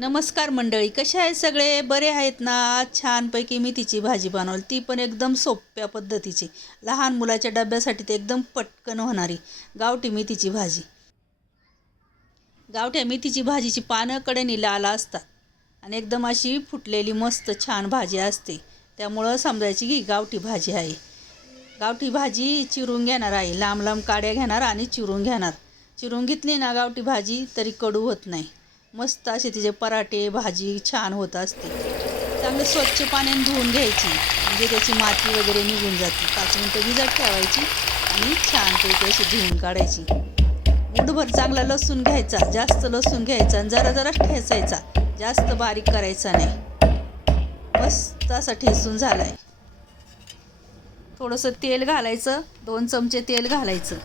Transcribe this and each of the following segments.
नमस्कार मंडळी कसे आहेत सगळे? बरे आहेत ना? आज छानपैकी मेथीची भाजी बनवली. ती पण एकदम सोप्या पद्धतीची. लहान मुलाच्या डब्यासाठी ते एकदम पटकन होणारी. गावठी मेथीची भाजी. गावठ्या मेथीची भाजीची पानं कडेनी लाल असतात आणि एकदम अशी फुटलेली मस्त छान भाजी असते. त्यामुळं समजायची की गावठी भाजी आहे. गावठी भाजी चिरून घेणार आहे लांब लांब काड्या घेणार आणि चिरून घेणार. चिरून घेतली ना गावठी भाजी तरी कडू होत नाही. मस्त असे तिचे पराठे भाजी छान होत असते. चांगले स्वच्छ पाण्याने धुवून घ्यायची. म्हणजे त्याची माती वगैरे निघून जाते. पाच मिनटं भिजत ठेवायची आणि छानपैकी अशी धुवून काढायची. मुठभर चांगला लसूण घ्यायचा जास्त लसूण घ्यायचा आणि जरा जरा ठेचायचा. जास्त बारीक करायचा नाही. मस्त असा ठेचून झाला आहे थोडंसं तेल घालायचं. दोन चमचे तेल घालायचं.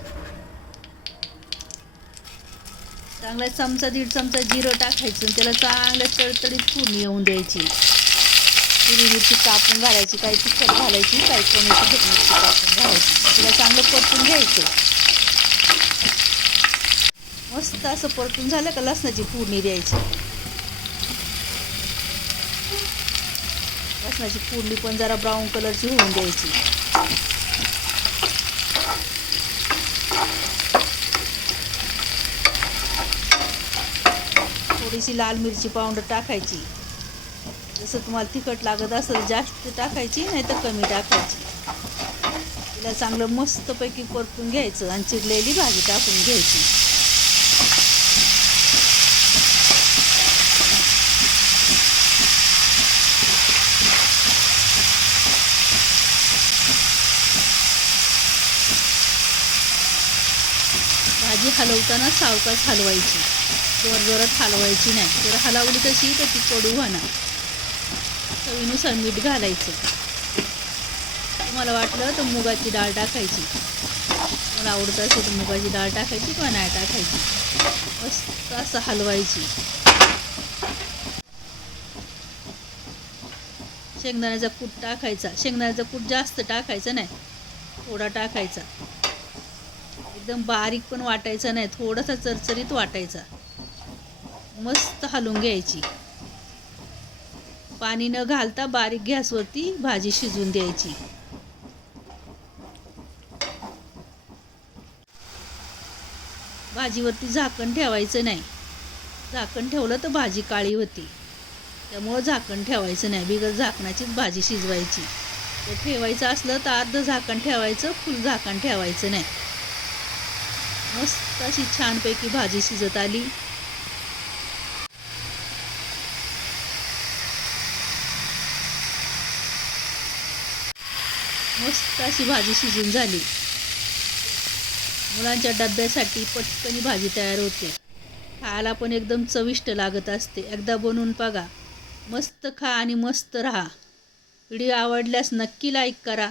चांगला चमचा दीड चमचा जिरं टाकायचं. आणि त्याला चांगल्या तडतडीत फोडणी येऊन द्यायची. हिरवी मिरची कापून घालायची काही तिखट घालायची काही कमी तिखट मिरची कापून घालायची. तिला चांगलं परतून घ्यायचं. मस्त असं परतून झालं का लसणाची फोडणी द्यायची. लसणाची फोडणी पण जरा ब्राऊन कलरची होऊन द्यायची. थोडीशी लाल मिरची पावडर टाकायची. जसं तुम्हाला तिखट लागत असेल जास्त टाकायची नाही तर कमी टाकायची. तिला चांगलं मस्तपैकी परतून घ्यायचं आणि चिरलेली भाजी टाकून घ्यायची. भाजी हलवताना सावकाश हलवायची. वर जोरात हलवायची नाही. जर हलवली तशी तर ती कडू होणार चवीनुसार मीठ घालायचं. तुम्हाला वाटलं तर मुगाची डाळ टाकायची. मला आवडत असेल तर मुगाची डाळ टाकायची किंवा नाही टाकायची. मस्त असं हलवायची. शेंगदाण्याचा कूट टाकायचा. शेंगदाण्याचा कूट जास्त टाकायचा नाही. थोडा टाकायचा. एकदम बारीक पण वाटायचा नाही. थोडासा चरचरीत वाटायचा. मस्त हलवून घ्यायची. पाणी न घालता बारीक गॅसवरती भाजी शिजवून द्यायची. भाजीवरती झाकण ठेवायचं नाही. झाकण ठेवलं तर भाजी काळी होती. त्यामुळं झाकण ठेवायचं नाही. बिगर झाकणाचीच भाजी शिजवायची. तर ठेवायचं असलं तर अर्धं झाकण ठेवायचं फुल झाकण ठेवायचं नाही. मस्त अशी छानपैकी भाजी शिजत आली. मस्त अशी भाजी शिजून झाली. मुलांच्या डब्यासाठी पटकनी भाजी तयार होते. खायला पण एकदम चविष्ट लागत असते. एकदा बनवून बघा. मस्त खा आणि मस्त राहा. व्हिडिओ आवडल्यास नक्की लाईक करा.